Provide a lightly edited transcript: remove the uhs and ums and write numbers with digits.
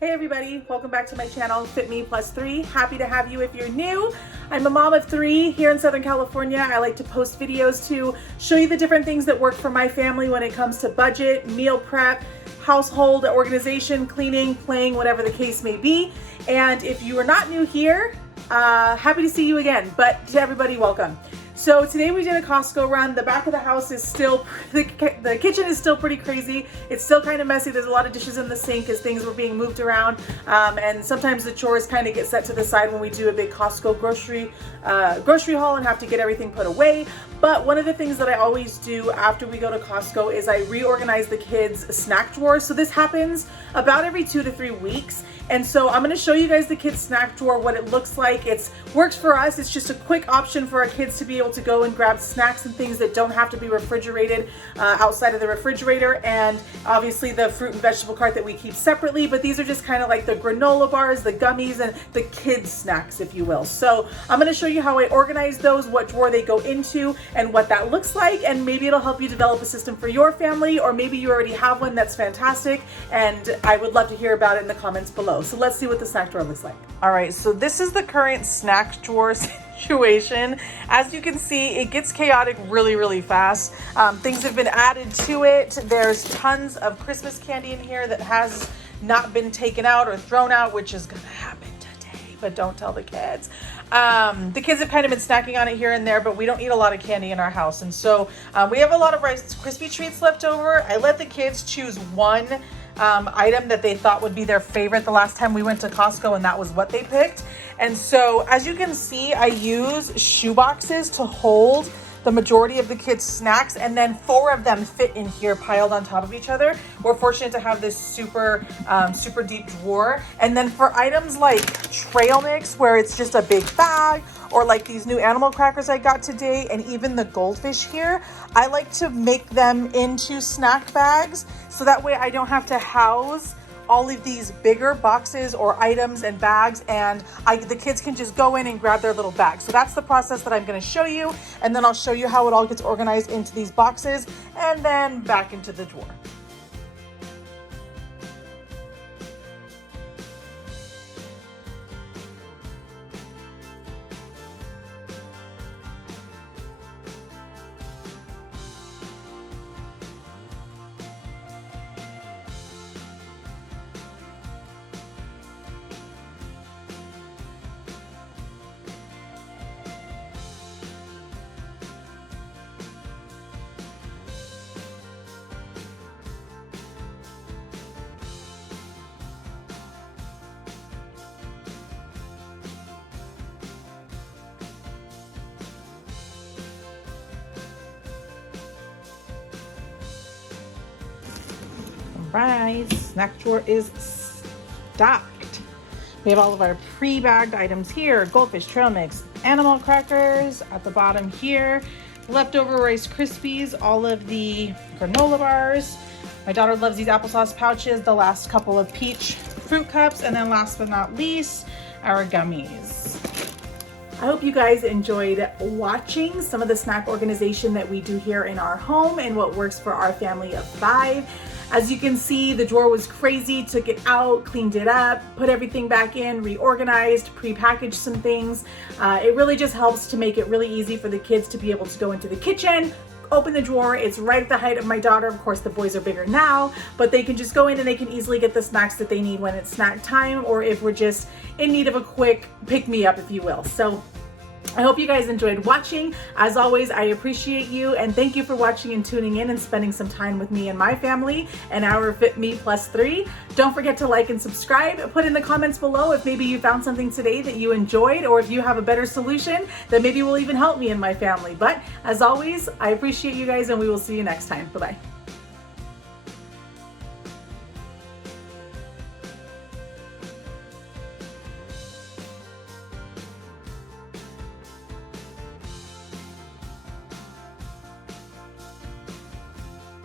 Hey everybody, welcome back to my channel, Fit Me Plus 3. Happy to have you if you're new. I'm a mom of 3 here in Southern California. I like to post videos to show you the different things that work for my family when it comes to budget, meal prep, household organization, cleaning, playing, whatever the case may be. And if you are not new here, happy to see you again, but to everybody, welcome. So today we did a Costco run. The back of the house is still, the kitchen is still pretty crazy. It's still kind of messy. There's a lot of dishes in the sink as things were being moved around. And sometimes the chores kind of get set to the side when we do a big Costco grocery haul and have to get everything put away. But one of the things that I always do after we go to Costco is I reorganize the kids' snack drawers. So this happens about every 2 to 3 weeks. And so I'm going to show you guys the kids' snack drawer, what it looks like. It works for us. It's just a quick option for our kids to be able to go and grab snacks and things that don't have to be refrigerated outside of the refrigerator. And obviously the fruit and vegetable cart that we keep separately, but these are just kind of like the granola bars, the gummies, and the kids' snacks, if you will. So I'm going to show you how I organize those, what drawer they go into, and what that looks like. And maybe it'll help you develop a system for your family, or maybe you already have one. That's fantastic. And I would love to hear about it in the comments below. So let's see what the snack drawer looks like. All right, so this is the current snack drawer situation. As you can see, it gets chaotic really, really fast. Things have been added to it. There's tons of Christmas candy in here that has not been taken out or thrown out, which is gonna happen today, but don't tell the kids. The kids have kind of been snacking on it here and there, but we don't eat a lot of candy in our house. And so we have a lot of Rice Krispie treats left over. I let the kids choose one item that they thought would be their favorite the last time we went to Costco, and that was what they picked. And so as you can see, I use shoe boxes to hold the majority of the kids' snacks, and then 4 of them fit in here piled on top of each other. We're fortunate to have this super deep drawer. And then for items like trail mix, where it's just a big bag, or like these new animal crackers I got today, and even the goldfish here, I like to make them into snack bags, so that way I don't have to house all of these bigger boxes or items and bags, and the kids can just go in and grab their little bag. So that's the process that I'm going to show you, and then I'll show you how it all gets organized into these boxes and then back into the drawer. Right, snack drawer is stocked. We have all of our pre-bagged items here: goldfish, trail mix, animal crackers at the bottom here, leftover Rice Krispies, all of the granola bars. My daughter loves these applesauce pouches, the last couple of peach fruit cups, and then last but not least, our gummies. I hope you guys enjoyed watching some of the snack organization that we do here in our home and what works for our family of 5. As you can see, the drawer was crazy. Took it out, cleaned it up, put everything back in, reorganized, pre-packaged some things. It really just helps to make it really easy for the kids to be able to go into the kitchen, open the drawer. It's right at the height of my daughter. Of course, the boys are bigger now, but they can just go in and they can easily get the snacks that they need when it's snack time, or if we're just in need of a quick pick-me-up, if you will. So I hope you guys enjoyed watching. As always, I appreciate you, and thank you for watching and tuning in and spending some time with me and my family and our Fit Me Plus 3. Don't forget to like and subscribe. Put in the comments below if maybe you found something today that you enjoyed, or if you have a better solution that maybe will even help me and my family. But as always, I appreciate you guys, and we will see you next time. Bye-bye.